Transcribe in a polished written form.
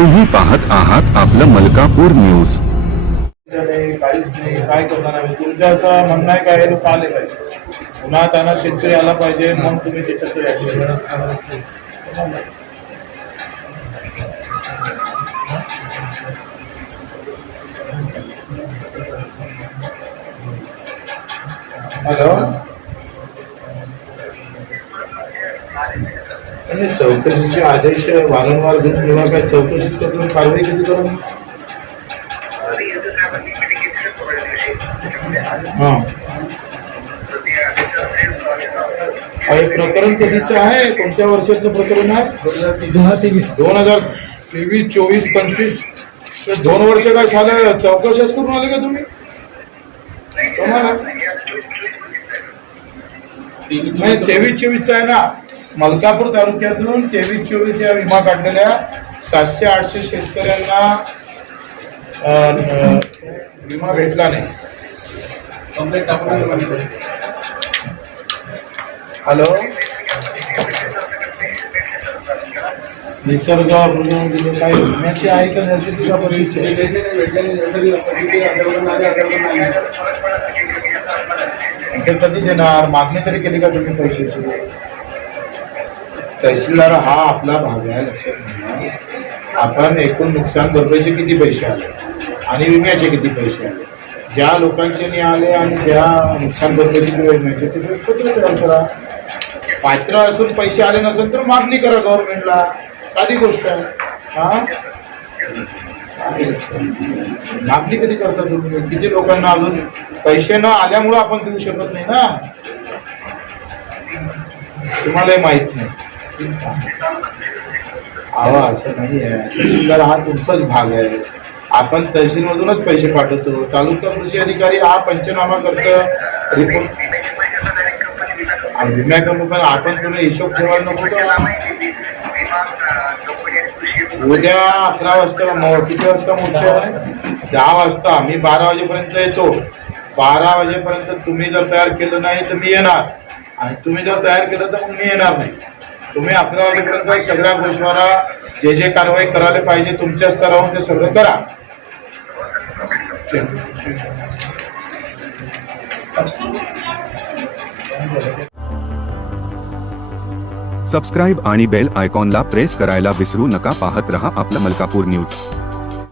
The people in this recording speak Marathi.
तुम्ही पाहत आहात आपलं मलकापूर न्यूज। काहीच नाही, काय करणार आहे तुमचं असं म्हणणं आहे का? हे लोक आले पाहिजे, पुन्हा त्यांना शेतकरी आला पाहिजे, मग तुम्ही त्याच्यात हॅलो, चौकशीचे आदेश वारंवार घेऊन किंवा काय चौकशीच करून कारवाई किती करून प्रकरण कधीच आहे? कोणत्या वर्षातलं प्रकरण आहे? 2023, 24, 25 2 वर्ष काय झालं? चौकशीच करून आले का तुम्ही? तुम्हाला नाही, 23-24 आहे ना? मलकापूर तालुक्यातून 23-24 या विमा काढलेल्या 700-800 शेतकऱ्यांना विमा भेटला नाही। हॅलो, निसर्ग काय विम्याची आहे का नर्सिंग का कधी देणार? मागणी तरी केली का तुम्ही पैशाची? तहसीलदार हा आपला भाग आहे, लक्षात घ्या। आपण एकूण नुकसान भरपाईचे किती पैसे आले आणि विम्याचे किती पैसे आले, ज्या लोकांचे नाही आले आणि ज्या नुकसान भरपाईचे विम्याचे ते पत्र तयार करा। पात्र असून पैसे आले नसेल तर मागणी करा गव्हर्नमेंटला, साधी गोष्ट आहे। हा, मागणी कधी करता तुम्ही? किती लोकांना अजून पैसे न आल्यामुळे आपण देऊ शकत नाही ना? तुम्हालाही माहित नाही। असं नाही आहे, तहसीलदार हा तुमचाच भाग आहे। आपण तहसील मधूनच पैसे पाठवतो, तालुका कृषी अधिकारी हा पंचनामा करतो, रिपोर्ट विम्या कंपनी। आपण तुम्ही हिशोब ठेवायला नको का? उद्या 11 वाजता किती वाजता मोर्चा आहे? 10 वाजता। मी 12 वाजेपर्यंत येतो। 12 वाजेपर्यंत तुम्ही जर तयार केलं नाही तर मी येणार, आणि तुम्ही जर तयार केलं तर मग मी येणार नाही। तुम्ही 11 वाजेपर्यंत सगळ्या गोष्टीवर जे जे कारवाई करायला पाहिजे तुमच्या स्तरावरून ते सगळं करा। सबस्क्राइब आणि बेल आयकॉनला प्रेस करायला विसरू नका। पाहत रहा आपलं मलकापूर न्यूज।